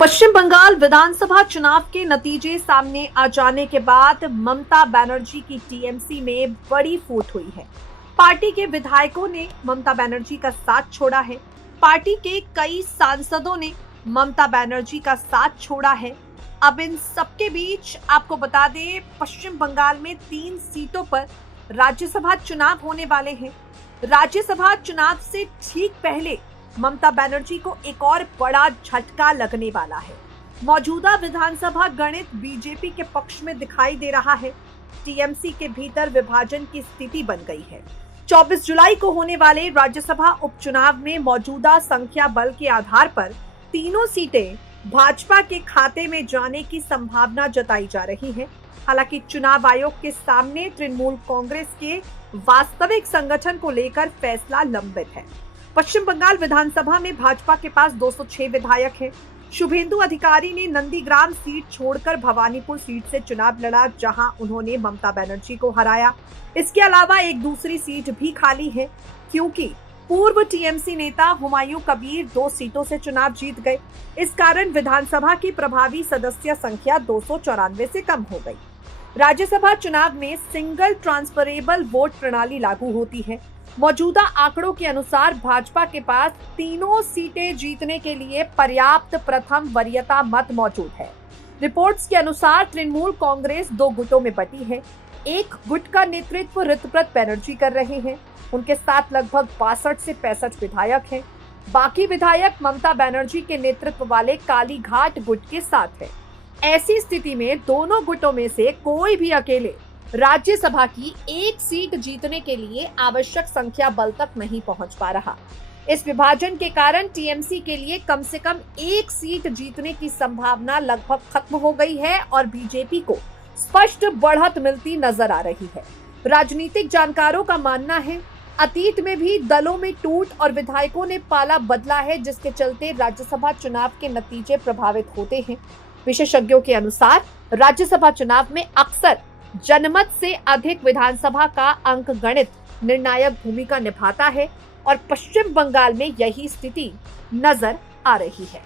पश्चिम बंगाल विधानसभा चुनाव के नतीजे सामने आ जाने के बाद ममता बनर्जी की टीएमसी में बड़ी फूट हुई है। पार्टी के विधायकों ने ममता बनर्जी का साथ छोड़ा है। पार्टी के कई सांसदों ने ममता बनर्जी का साथ छोड़ा है। अब इन सबके बीच आपको बता दें, पश्चिम बंगाल में 3 सीटों पर राज्यसभा चुनाव होने वाले हैं। राज्यसभा चुनाव से ठीक पहले ममता बनर्जी को एक और बड़ा झटका लगने वाला है। मौजूदा विधानसभा गणित बीजेपी के पक्ष में दिखाई दे रहा है। टीएमसी के भीतर विभाजन की स्थिति बन गई है। 24 जुलाई को होने वाले राज्यसभा उपचुनाव में मौजूदा संख्या बल के आधार पर तीनों सीटें भाजपा के खाते में जाने की संभावना जताई जा रही है। हालांकि चुनाव आयोग के सामने तृणमूल कांग्रेस के वास्तविक संगठन को लेकर फैसला लंबित है। पश्चिम बंगाल विधानसभा में भाजपा के पास 206 विधायक हैं। शुभेंदु अधिकारी ने नंदीग्राम सीट छोड़कर भवानीपुर सीट से चुनाव लड़ा, जहां उन्होंने ममता बनर्जी को हराया। इसके अलावा एक दूसरी सीट भी खाली है, क्योंकि पूर्व टीएमसी नेता हुमायूं कबीर 2 सीटों से चुनाव जीत गए। इस कारण विधानसभा की प्रभावी सदस्य संख्या 294 से कम हो गई। राज्यसभा चुनाव में सिंगल ट्रांसफरेबल वोट प्रणाली लागू होती है। मौजूदा आंकड़ों के अनुसार भाजपा के पास तीनों सीटें जीतने के लिए पर्याप्त प्रथम वरीयता मत मौजूद है। रिपोर्ट्स के अनुसार तृणमूल कांग्रेस 2 गुटों में बटी है। एक गुट का नेतृत्व ऋतुव्रत बनर्जी कर रहे हैं। उनके साथ लगभग 62 से 65 विधायक हैं। बाकी विधायक ममता बनर्जी के नेतृत्व वाले कालीघाट गुट के साथ हैं। ऐसी स्थिति में दोनों गुटों में से कोई भी अकेले राज्यसभा की एक सीट जीतने के लिए आवश्यक संख्या बल तक नहीं पहुंच पा रहा। इस विभाजन के कारण टीएमसी के लिए कम से कम एक सीट जीतने की संभावना लगभग खत्म हो गई है और बीजेपी को स्पष्ट बढ़त मिलती नजर आ रही है। राजनीतिक जानकारों का मानना है, अतीत में भी दलों में टूट और विधायकों ने पाला बदला है, जिसके चलते राज्यसभा चुनाव के नतीजे प्रभावित होते हैं। विशेषज्ञों के अनुसार राज्यसभा चुनाव में अक्सर जनमत से अधिक विधानसभा का अंक गणित निर्णायक भूमिका निभाता है और पश्चिम बंगाल में यही स्थिति नजर आ रही है।